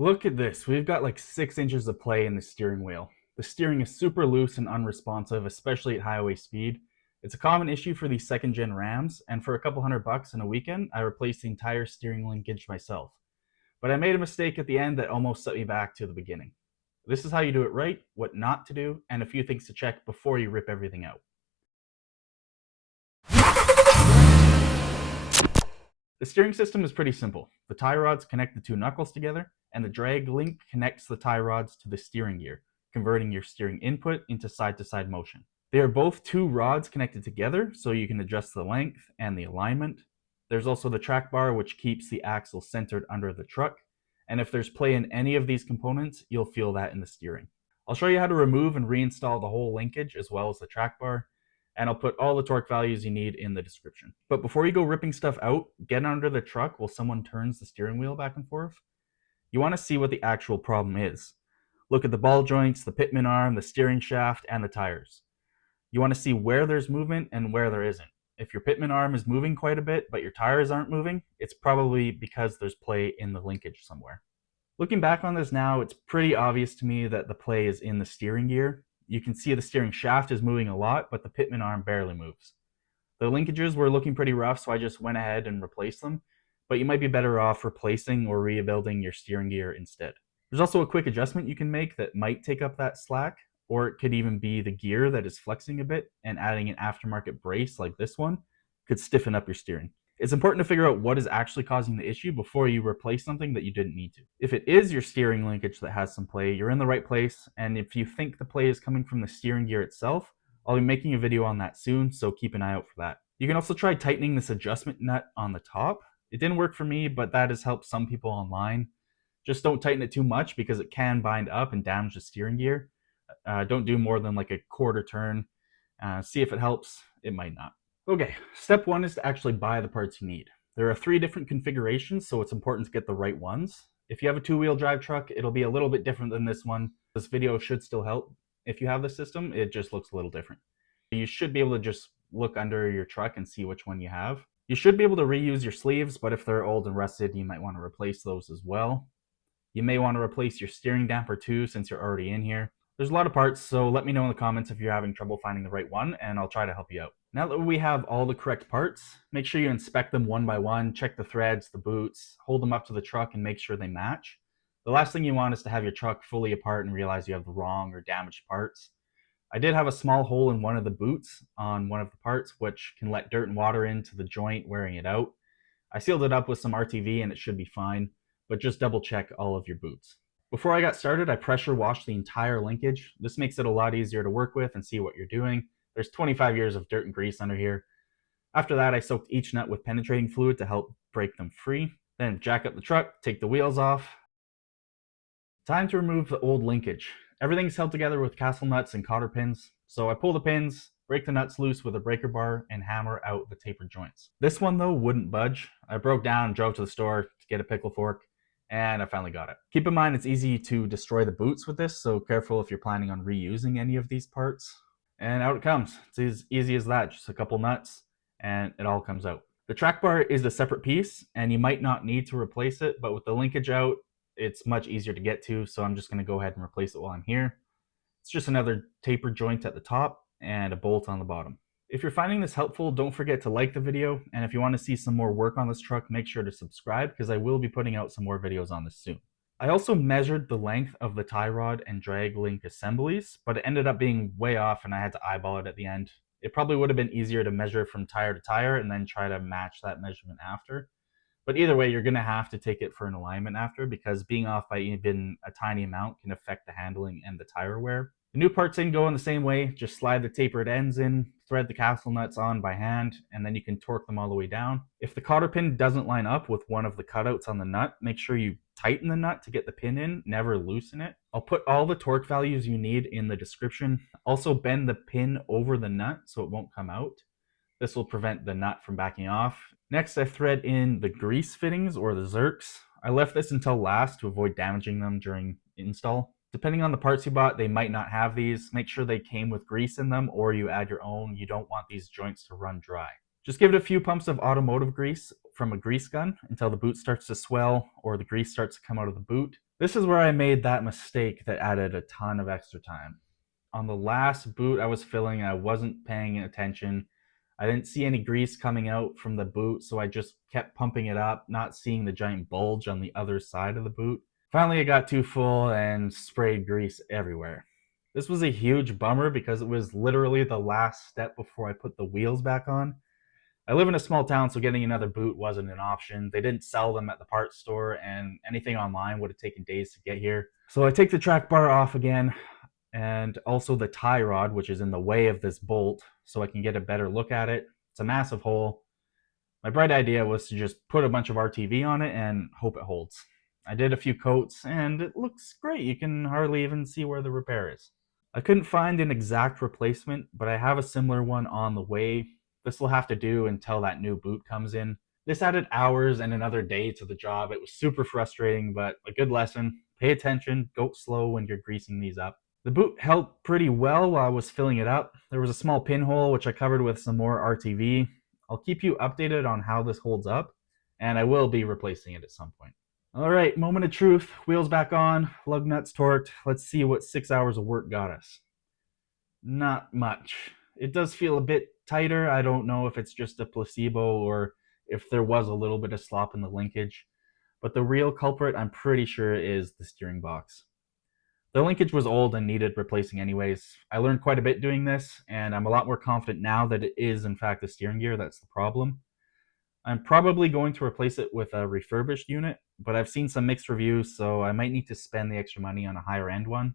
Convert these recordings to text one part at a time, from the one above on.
Look at this. We've got like 6 inches of play in the steering wheel. The steering is super loose and unresponsive, especially at highway speed. It's a common issue for these second gen Rams, and for a couple $100 in a weekend, I replaced the entire steering linkage myself. But I made a mistake at the end that almost set me back to the beginning. This is how you do it right, what not to do, and a few things to check before you rip everything out. The steering system is pretty simple. The tie rods connect the two knuckles together, and the drag link connects the tie rods to the steering gear, converting your steering input into side-to-side motion. They are both two rods connected together, so you can adjust the length and the alignment. There's also the track bar, which keeps the axle centered under the truck, and if there's play in any of these components, you'll feel that in the steering. I'll show you how to remove and reinstall the whole linkage as well as the track bar, and I'll put all the torque values you need in the description. But before you go ripping stuff out, get under the truck while someone turns the steering wheel back and forth. You want to see what the actual problem is. Look at the ball joints, the pitman arm, the steering shaft, and the tires. You want to see where there's movement and where there isn't. If your pitman arm is moving quite a bit, but your tires aren't moving, it's probably because there's play in the linkage somewhere. Looking back on this now, it's pretty obvious to me that the play is in the steering gear. You can see the steering shaft is moving a lot, but the pitman arm barely moves. The linkages were looking pretty rough, so I just went ahead and replaced them, but you might be better off replacing or rebuilding your steering gear instead. There's also a quick adjustment you can make that might take up that slack, or it could even be the gear that is flexing a bit, and adding an aftermarket brace like this one could stiffen up your steering. It's important to figure out what is actually causing the issue before you replace something that you didn't need to. If it is your steering linkage that has some play, you're in the right place, and if you think the play is coming from the steering gear itself, I'll be making a video on that soon, so keep an eye out for that. You can also try tightening this adjustment nut on the top. It didn't work for me, but that has helped some people online. Just don't tighten it too much because it can bind up and damage the steering gear. Don't do more than like a quarter turn. See if it helps. It might not. Okay, step one is to actually buy the parts you need. There are 3 different configurations, so it's important to get the right ones. If you have a 2-wheel drive truck, it'll be a little bit different than this one. This video should still help. If you have the system, it just looks a little different. You should be able to just look under your truck and see which one you have. You should be able to reuse your sleeves, but if they're old and rusted, you might want to replace those as well. You may want to replace your steering damper too, since you're already in here. There's a lot of parts, so let me know in the comments if you're having trouble finding the right one, and I'll try to help you out. Now that we have all the correct parts, make sure you inspect them one by one, check the threads, the boots, hold them up to the truck and make sure they match. The last thing you want is to have your truck fully apart and realize you have the wrong or damaged parts. I did have a small hole in one of the boots on one of the parts, which can let dirt and water into the joint, wearing it out. I sealed it up with some RTV and it should be fine, but just double check all of your boots. Before I got started, I pressure washed the entire linkage. This makes it a lot easier to work with and see what you're doing. There's 25 years of dirt and grease under here. After that, I soaked each nut with penetrating fluid to help break them free. Then jack up the truck, take the wheels off. Time to remove the old linkage. Everything's held together with castle nuts and cotter pins, so I pull the pins, break the nuts loose with a breaker bar, and hammer out the tapered joints. This one though wouldn't budge. I broke down and drove to the store to get a pickle fork, and I finally got it. Keep in mind it's easy to destroy the boots with this, so careful if you're planning on reusing any of these parts. And out it comes. It's as easy as that, just a couple nuts, and it all comes out. The track bar is a separate piece, and you might not need to replace it, but with the linkage out, it's much easier to get to, so I'm just going to go ahead and replace it while I'm here. It's just another tapered joint at the top and a bolt on the bottom. If you're finding this helpful, don't forget to like the video, and if you want to see some more work on this truck, make sure to subscribe because I will be putting out some more videos on this soon. I also measured the length of the tie rod and drag link assemblies, but it ended up being way off and I had to eyeball it at the end. It probably would have been easier to measure from tire to tire and then try to match that measurement after. But either way, you're going to have to take it for an alignment after, because being off by even a tiny amount can affect the handling and the tire wear. The new parts in go in the same way. Just slide the tapered ends in, thread the castle nuts on by hand, and then you can torque them all the way down. If the cotter pin doesn't line up with one of the cutouts on the nut, make sure you tighten the nut to get the pin in, never loosen it. I'll put all the torque values you need in the description. Also bend the pin over the nut so it won't come out. This will prevent the nut from backing off. Next, I thread in the grease fittings, or the zerks. I left this until last to avoid damaging them during install. Depending on the parts you bought, they might not have these. Make sure they came with grease in them, or you add your own. You don't want these joints to run dry. Just give it a few pumps of automotive grease from a grease gun until the boot starts to swell or the grease starts to come out of the boot. This is where I made that mistake that added a ton of extra time. On the last boot I was filling, I wasn't paying attention. I didn't see any grease coming out from the boot, so I just kept pumping it up, not seeing the giant bulge on the other side of the boot. Finally, it got too full and sprayed grease everywhere. This was a huge bummer because it was literally the last step before I put the wheels back on. I live in a small town, so getting another boot wasn't an option. They didn't sell them at the parts store, and anything online would have taken days to get here. So I take the track bar off again, and also the tie rod, which is in the way of this bolt, so I can get a better look at it. It's a massive hole. My bright idea was to just put a bunch of RTV on it and hope it holds. I did a few coats, and it looks great. You can hardly even see where the repair is. I couldn't find an exact replacement, but I have a similar one on the way. This will have to do until that new boot comes in. This added hours and another day to the job. It was super frustrating, but a good lesson. Pay attention, go slow when you're greasing these up. The boot held pretty well while I was filling it up. There was a small pinhole which I covered with some more RTV. I'll keep you updated on how this holds up, and I will be replacing it at some point. All right, moment of truth. Wheels back on, lug nuts torqued. Let's see what 6 hours of work got us. Not much. It does feel a bit tighter. I don't know if it's just a placebo or if there was a little bit of slop in the linkage. But the real culprit, I'm pretty sure, is the steering box. The linkage was old and needed replacing anyways. I learned quite a bit doing this, and I'm a lot more confident now that it is in fact the steering gear that's the problem. I'm probably going to replace it with a refurbished unit, but I've seen some mixed reviews, so I might need to spend the extra money on a higher end one.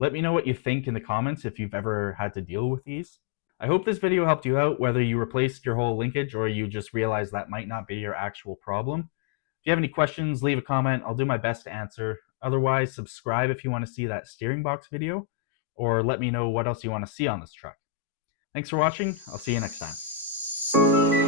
Let me know what you think in the comments if you've ever had to deal with these. I hope this video helped you out, whether you replaced your whole linkage or you just realized that might not be your actual problem. If you have any questions, leave a comment. I'll do my best to answer. Otherwise, subscribe if you want to see that steering box video, or let me know what else you want to see on this truck. Thanks for watching. I'll see you next time.